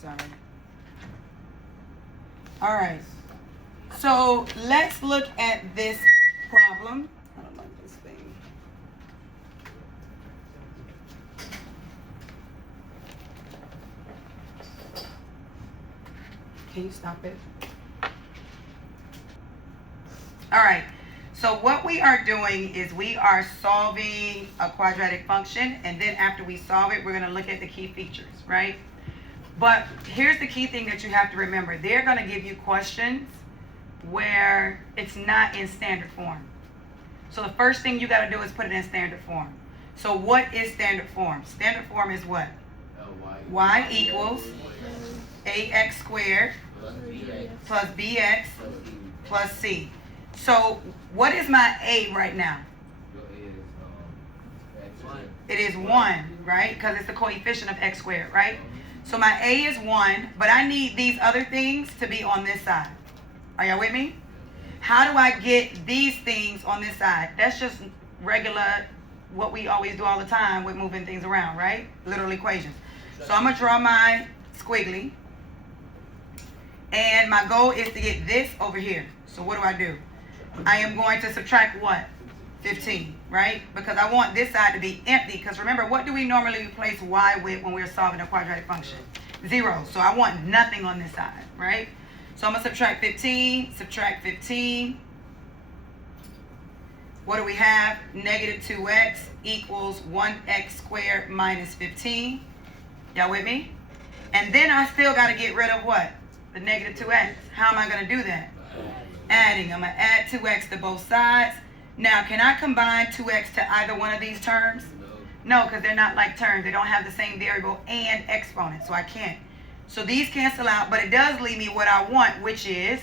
Sorry. All right. So let's look at this problem. I don't like this thing. Can you stop it? All right. So what we are doing is we are solving a quadratic function, and then after we solve it, we're going to look at the key features, right? But here's the key thing that you have to remember. They're going to give you questions where it's not in standard form. So the first thing you got to do is put it in standard form. So what is standard form? Standard form is what? Y equals ax squared plus bx plus c. So what is my a right now? It is 1, right? Because it's the coefficient of x squared, right? So my a is 1, but I need these other things to be on this side. Are y'all with me? How do I get these things on this side? That's just regular, what we always do all the time with moving things around, right? Literal equations. So I'm going to draw my squiggly. And my goal is to get this over here. So what do? I am going to subtract what? 15, right? Because I want this side to be empty. Because remember, what do we normally replace y with when we're solving a quadratic function? 0. So I want nothing on this side, right? So I'm going to subtract 15, subtract 15. What do we have? Negative 2x equals 1x squared minus 15. Y'all with me? And then I still got to get rid of what? The negative 2x. How am I going to do that? Adding. I'm going to add 2x to both sides. Now, can I combine 2x to either one of these terms? No, because they're not like terms. They don't have the same variable and exponent, so I can't. So these cancel out, but it does leave me what I want, which is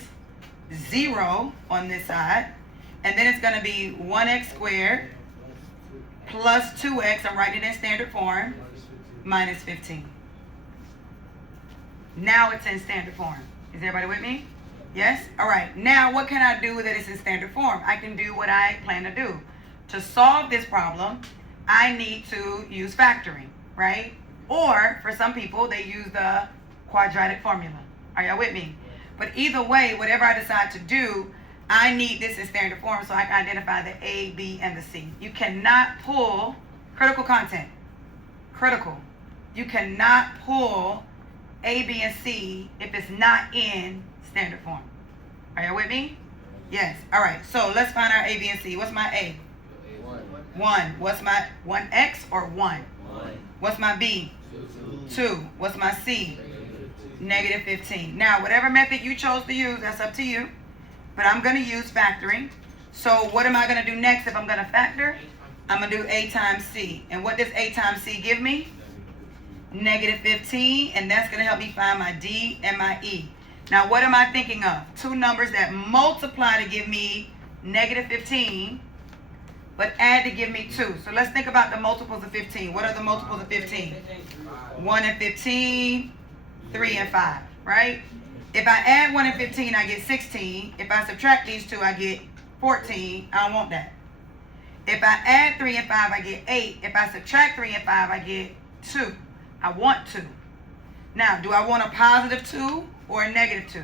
0 on this side. And then it's going to be 1x squared plus 2x, I'm writing it in standard form, minus 15. Now it's in standard form. Is everybody with me? Yes? All right. Now what can I do that is in standard form? I can do what I plan to do. To solve this problem, I need to use factoring, right? Or for some people, they use the quadratic formula. Are y'all with me? But either way, whatever I decide to do, I need this in standard form so I can identify the A, B, and the C. You cannot pull critical content. Critical. You cannot pull A, B, and C if it's not in standard form. Are y'all with me? Yes. All right. So let's find our A, B, and C. What's my A? 1. What's my 1x or 1? What's my B? 2. What's my C? Negative 15. Now, whatever method you chose to use, that's up to you. But I'm going to use factoring. So what am I going to do next if I'm going to factor? I'm going to do A times C. And what does A times C give me? Negative 15. And that's going to help me find my D and my E. Now, what am I thinking of? Two numbers that multiply to give me negative 15, but add to give me 2. So let's think about the multiples of 15. What are the multiples of 15? 1 and 15, 3 and 5, right? If I add 1 and 15, I get 16. If I subtract these two, I get 14. I don't want that. If I add 3 and 5, I get 8. If I subtract 3 and 5, I get 2. I want 2. Now, do I want a positive 2 or a negative 2?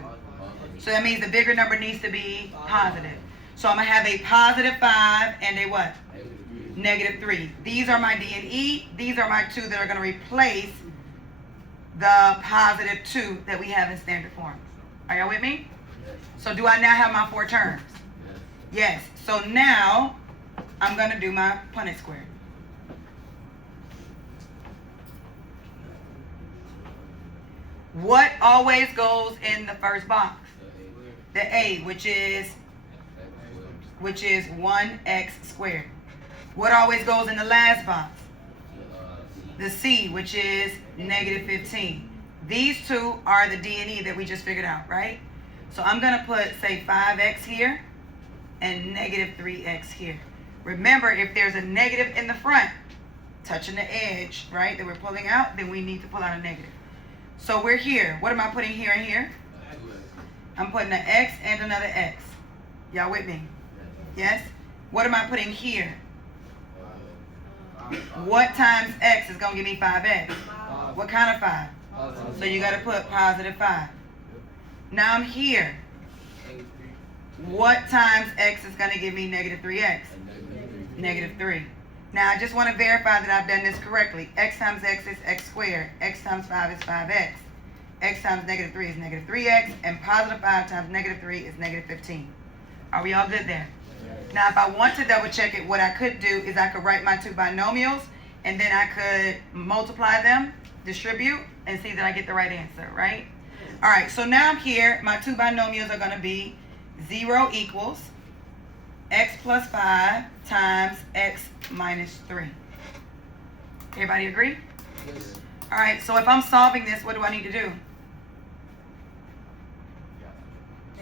So that means the bigger number needs to be positive. So I'm going to have a positive 5 and a what? Negative 3. These are my D and E. These are my 2 that are going to replace the positive 2 that we have in standard form. Are y'all with me? So do I now have my 4 terms? Yes. So now I'm going to do my Punnett square. What always goes in the first box? The A, which is 1x squared. What always goes in the last box? The C, which is negative 15. These two are the D and E that we just figured out, right? So I'm going to put, say, 5x here and negative 3x here. Remember, if there's a negative in the front, touching the edge, right, that we're pulling out, then we need to pull out a negative. So we're here. What am I putting here and here? I'm putting an x and another x. Y'all with me? Yes? What am I putting here? What times x is going to give me 5x? What kind of 5? So you got to put positive 5. Now I'm here. What times x is going to give me negative 3x? Negative 3. Now I just want to verify that I've done this correctly. X times x is x squared. X times 5 is 5x. X times negative 3 is negative 3x. And positive 5 times negative 3 is negative 15. Are we all good there? Now if I want to double check it, what I could do is I could write my two binomials and then I could multiply them, distribute, and see that I get the right answer, right? All right, so now I'm here. My two binomials are going to be 0 equals x plus 5 times x minus 3. Everybody agree? Yes. All right, so if I'm solving this, what do I need to do?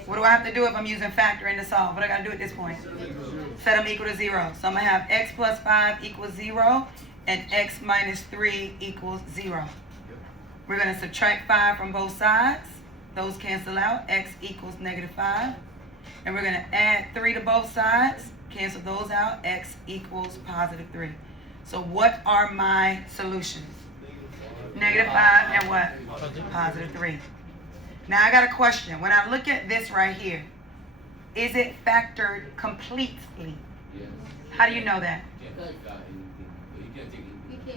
What do I have to do if I'm using factoring to solve? What do I got to do at this point? Set them equal to 0. So I'm going to have x plus 5 equals 0 and x minus 3 equals 0. We're going to subtract 5 from both sides. Those cancel out. X equals negative 5. And we're going to add 3 to both sides. Cancel those out. X equals positive 3. So what are my solutions? Negative 5 and what? Positive 3. Now I got a question. When I look at this right here, is it factored completely? Yes. How do you know that?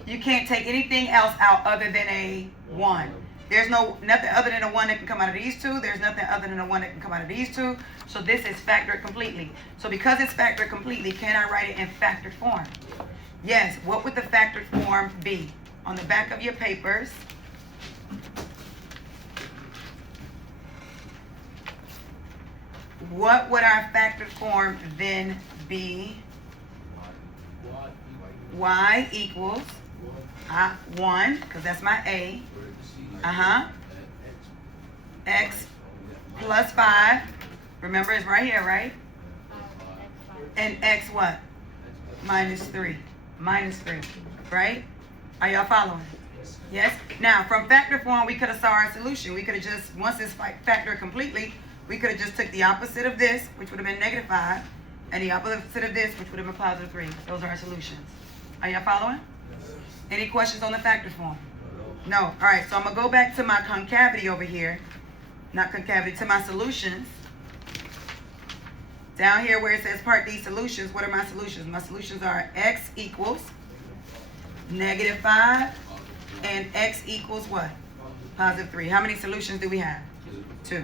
You You can't take anything else out other than a 1. There's nothing other than a 1 that can come out of these two. There's nothing other than a 1 that can come out of these two. So this is factored completely. So because it's factored completely, can I write it in factored form? Yes. What would the factored form be? On the back of your papers, what would our factored form then be? Y equals 1, because that's my A. X plus 5. Remember, it's right here, right? And X what? Minus 3. Minus 3, right? Are y'all following? Yes? Now, from factor form, we could have saw our solution. We could have just, once it's factored completely, we could have just took the opposite of this, which would have been negative 5, and the opposite of this, which would have been positive 3. Those are our solutions. Are y'all following? Any questions on the factor form? No. All right, so I'm going to go back to my concavity over here. Not concavity, to my solutions. Down here where it says part D solutions, what are my solutions? My solutions are x equals negative 5 and x equals what? Positive 3. How many solutions do we have? 2.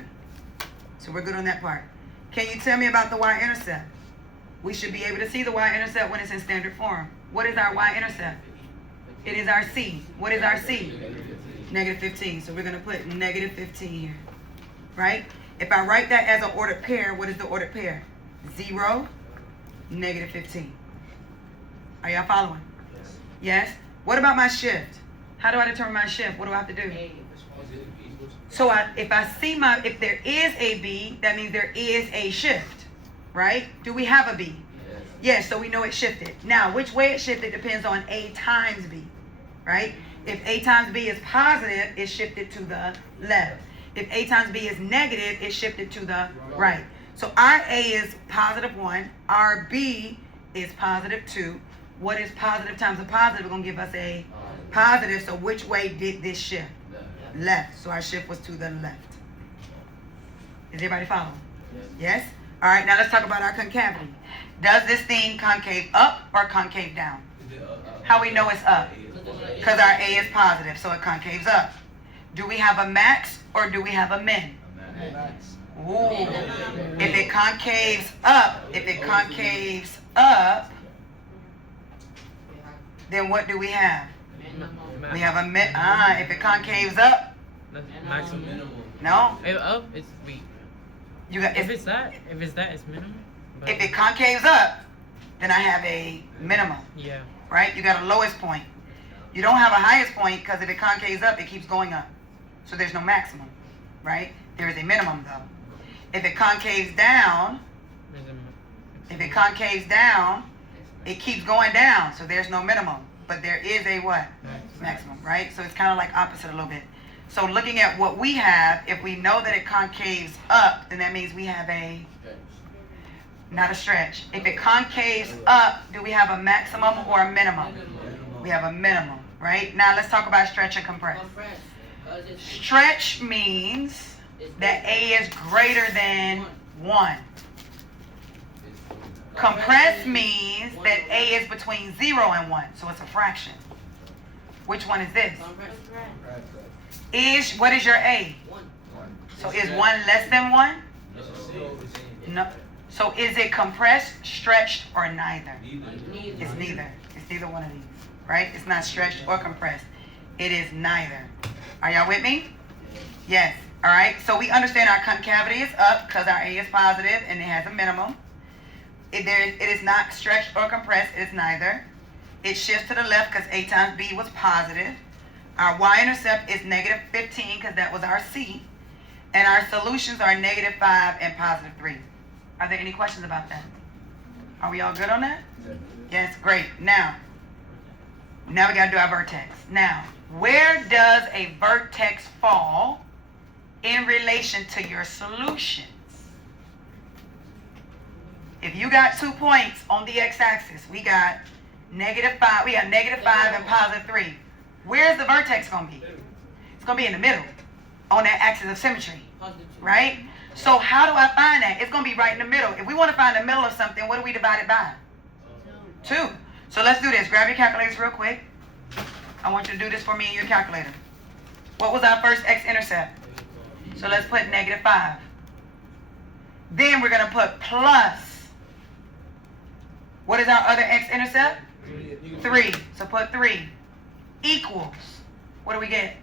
So we're good on that part. Can you tell me about the y-intercept? We should be able to see the y-intercept when it's in standard form. What is our y-intercept? It is our c. What is our c? Negative 15. So we're going to put negative 15 here. Right? If I write that as an ordered pair, what is the ordered pair? 0, negative 15. Are y'all following? Yes? What about my shift? How do I determine my shift? What do I have to do? So if there is a B, that means there is a shift, right? Do we have a B? Yes, so we know it shifted. Now, which way it shifted depends on A times B, right? If A times B is positive, it shifted to the left. If A times B is negative, it shifted to the right. So our A is positive 1. Our B is positive 2. What is positive times a positive? We're going to give us a positive. So which way did this shift? Left. So our shift was to the left. Is everybody following? Yes? All right, now let's talk about our concavity. Does this thing concave up or concave down? How we know it's up? Because our A is positive, so it concaves up. Do we have a max or do we have a min? Ooh. If it concaves up, then what do we have? We have a min. If it concaves up. Maximum. No. If up, it's B. If it's that, it's minimum. But If it concaves up, then I have a minimum. yeah. Right? You got a lowest point. You don't have a highest point because if it concaves up, it keeps going up. So there's no maximum, right? There is a minimum though. If it concaves down, it keeps going down. So there's no minimum. But there is a what? Maximum, right? So it's kind of like opposite a little bit. So looking at what we have, if we know that it concaves up, then that means we have not a stretch. If it concaves up, do we have a maximum or a minimum? We have a minimum, right? Now let's talk about stretch and compress. Stretch means that A is greater than 1. Compress means that A is between 0 and 1, so it's a fraction. Which one is this? What is your A? So is 1 less than 1? No. So is it compressed, stretched, or neither? It's neither. It's neither one of these, right? It's not stretched or compressed. It is neither. Are y'all with me? Yes. All right. So we understand our concavity is up because our A is positive and it has a minimum. It is not stretched or compressed. It is neither. It shifts to the left because A times B was positive. Our y-intercept is negative 15 because that was our C. And our solutions are negative 5 and positive 3. Are there any questions about that? Are we all good on that? Yes, great. Now we got to do our vertex. Now, where does a vertex fall in relation to your solutions? If you got 2 points on the x-axis, we got negative 5. We got negative 5 and positive 3. Where's the vertex going to be? It's going to be in the middle on that axis of symmetry, right? So how do I find that? It's going to be right in the middle. If we want to find the middle of something, what do we divide it by? 2. So let's do this. Grab your calculators real quick. I want you to do this for me in your calculator. What was our first x-intercept? So let's put negative 5. Then we're going to put plus. What is our other x-intercept? 3. So put 3. Equals. What do we get?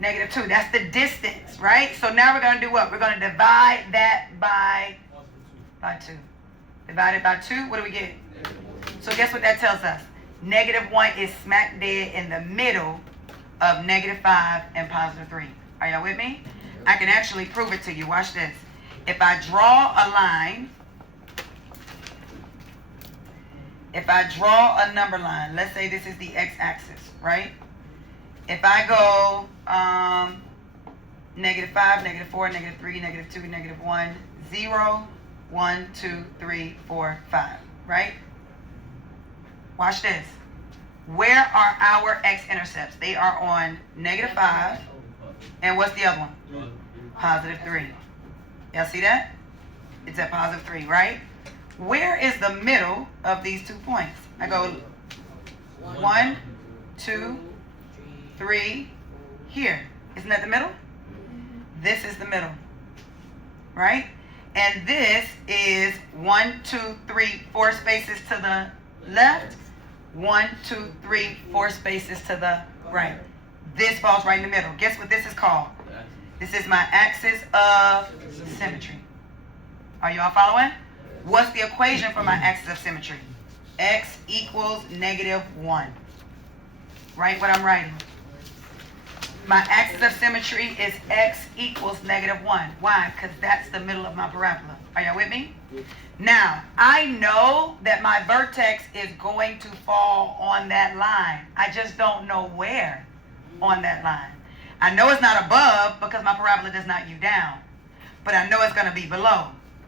Negative 2. That's the distance, right? So now we're going to do what? We're going to divide that by 2. Divide it by 2. What do we get? So guess what that tells us? Negative 1 is smack dead in the middle of negative 5 and positive 3. Are y'all with me? I can actually prove it to you. Watch this. If I draw a line, if I draw a number line, let's say this is the x-axis, right? If I go negative 5, negative 4, negative 3, negative 2, negative 1, 0, 1, 2, 3, 4, 5, right? Watch this. Where are our x-intercepts? They are on negative 5, and what's the other one? Positive 3. Y'all see that? It's at positive 3, right? Where is the middle of these 2 points? I go 1, 2, 3, here. Isn't that the middle? This is the middle, right? And this is 1, 2, 3, 4 spaces to the left. 1, 2, 3, 4 spaces to the right. This falls right in the middle. Guess what this is called? This is my axis of symmetry. Are you all following? What's the equation for my axis of symmetry? X equals negative 1. Write what I'm writing. My axis of symmetry is x equals negative 1. Why? Because that's the middle of my parabola. Are y'all with me? Now, I know that my vertex is going to fall on that line. I just don't know where on that line. I know it's not above because my parabola does not U down. But I know it's going to be below,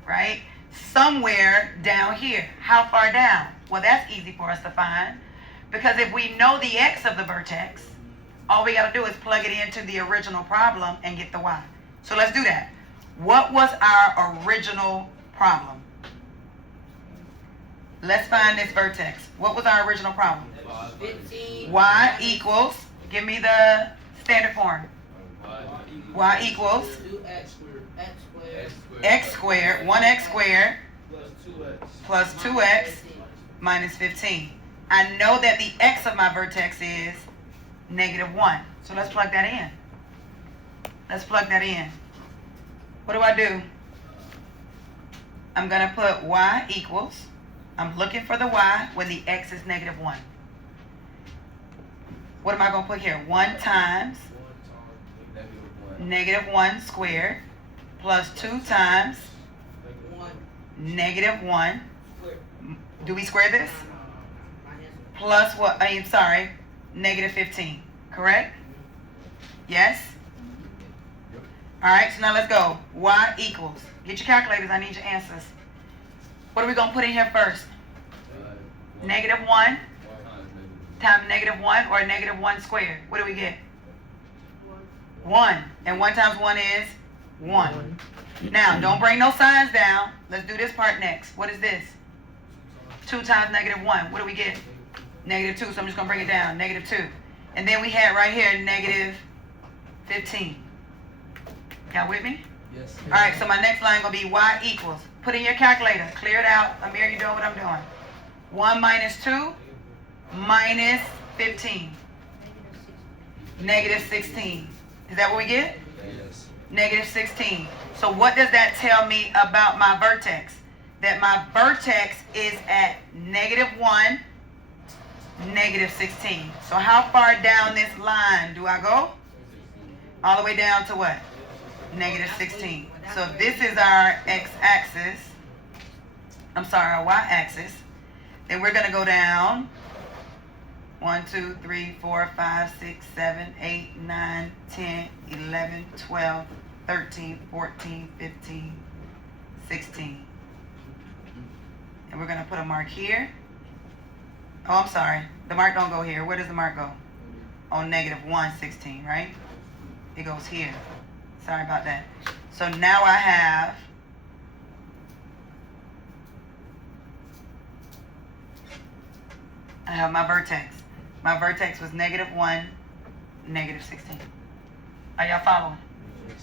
right? Somewhere down here. How far down? Well, that's easy for us to find. Because if we know the x of the vertex, all we got to do is plug it into the original problem and get the y. So let's do that. What was our original problem? Let's find this vertex. What was our original problem? 15. Y equals, give me the standard form. Y equals 2x squared. x squared, 1x squared Plus 2x. plus 2x minus 15. I know that the x of my vertex is negative 1. So let's plug that in. Let's plug that in. What do? I'm going to put y equals, I'm looking for the y when the x is negative 1. What am I going to put here? 1 times negative 1 squared plus 2 times 1 negative 1. squared. Do we square this? Plus what? Negative 15. Correct? Yes? All right, so now let's go. Y equals. Get your calculators. I need your answers. What are we going to put in here first? Negative 1 times negative 1 or negative 1 squared. What do we get? 1. And 1 times 1 is 1. Now, don't bring no signs down. Let's do this part next. What is this? 2 times negative 1. What do we get? Negative 2. So I'm just going to bring it down. Negative 2. And then we had right here negative 15. Y'all with me? Yes. All right, so my next line going to be y equals. Put in your calculator. Clear it out. Amir, you doing what I'm doing. 1 minus 2 minus 15. Negative 16. Is that what we get? Yes. Negative 16. So what does that tell me about my vertex? That my vertex is at negative 1, negative 16. So how far down this line do I go? All the way down to what? Negative 16. So if this is our x-axis, I'm sorry, our y-axis, then we're going to go down 1, 2, 3, 4, 5, 6, 7, 8, 9, 10, 11, 12, 13, 14, 15, 16. And we're going to put a mark here. Oh, I'm sorry. The mark don't go here. Where does the mark go? On negative 1, 16, right? It goes here. Sorry about that. So now I have my vertex. My vertex was negative 1, negative 16. Are y'all following?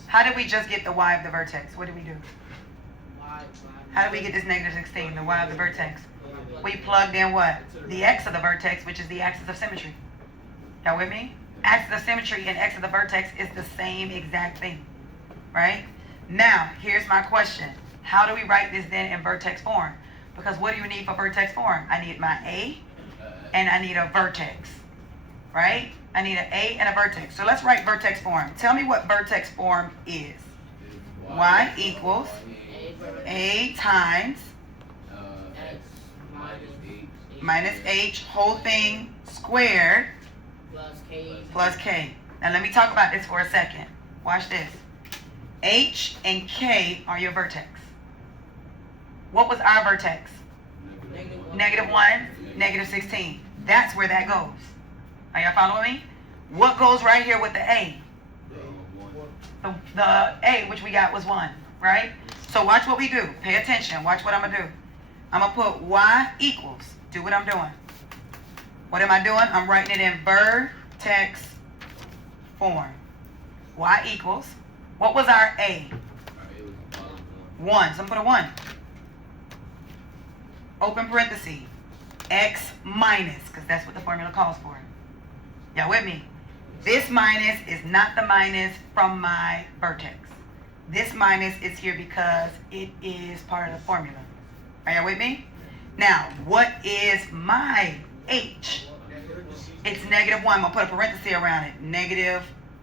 How did we just get the y of the vertex? What did we do? How did we get this negative 16, the y of the vertex? We plugged in what? The x of the vertex, which is the axis of symmetry. Y'all with me? Axis of symmetry and x of the vertex is the same exact thing, right? Now, here's my question. How do we write this then in vertex form? Because what do you need for vertex form? I need my A and I need a vertex, right? I need an A and a vertex. So let's write vertex form. Tell me what vertex form is. Y equals A times minus H whole thing squared plus K. Now let me talk about this for a second. Watch this. H and K are your vertex. What was our vertex? Negative 1, negative 16. That's where that goes. Are y'all following me? What goes right here with the A? The A, which we got was 1, right? So watch what we do. Pay attention. Watch what I'm going to do. I'm going to put Y equals. Do what I'm doing. What am I doing? I'm writing it in vertex form. Y equals. What was our A? 1. So I'm going to put a 1. Open parenthesis. X minus, because that's what the formula calls for. Y'all with me? This minus is not the minus from my vertex. This minus is here because it is part of the formula. Are y'all with me? Now, what is my H? It's negative 1. I'm going to put a parenthesis around it. Negative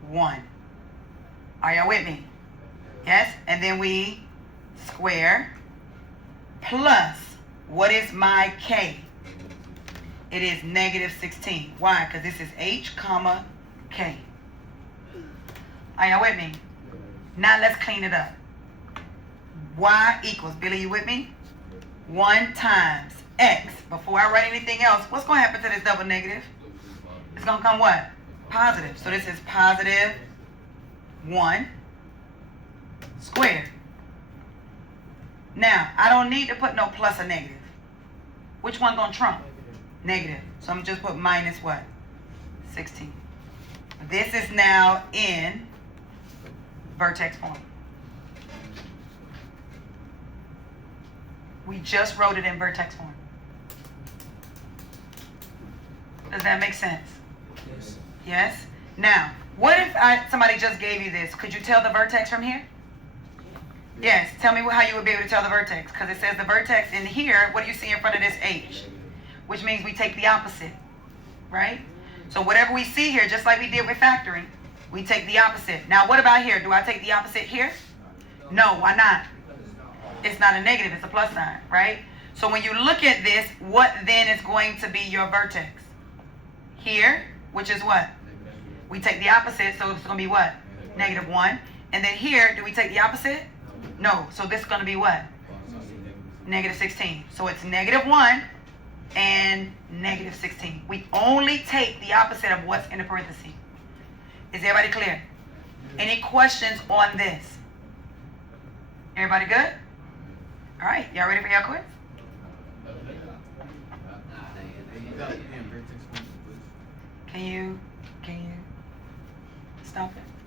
1. Are y'all with me? Yes? And then we square plus, what is my K? It is negative 16. Why? Because this is H, comma, K. Are y'all with me? Now let's clean it up. Y equals, Billy, you with me? 1 times X. Before I write anything else, what's going to happen to this double negative? It's going to come what? Positive. So this is positive 1 squared. Now, I don't need to put no plus or negative. Which one going to trump? Negative. So I'm just put minus what? 16. This is now in vertex form. We just wrote it in vertex form. Does that make sense? Yes. Yes? Now, what if somebody just gave you this? Could you tell the vertex from here? Yes. Tell me how you would be able to tell the vertex. Because it says the vertex in here, what do you see in front of this H? Which means we take the opposite, right? So whatever we see here, just like we did with factoring, we take the opposite. Now, what about here? Do I take the opposite here? No, why not? It's not a negative, it's a plus sign, right? So when you look at this, what then is going to be your vertex? Here, which is what? We take the opposite, so it's going to be what? Negative 1. And then here, do we take the opposite? No, so this is going to be what? Negative 16. So it's negative 1 and negative 16. We only take the opposite of what's in the parentheses. Is everybody clear? Any questions on this? Everybody good? All right, y'all ready for your quiz? Can you stop it?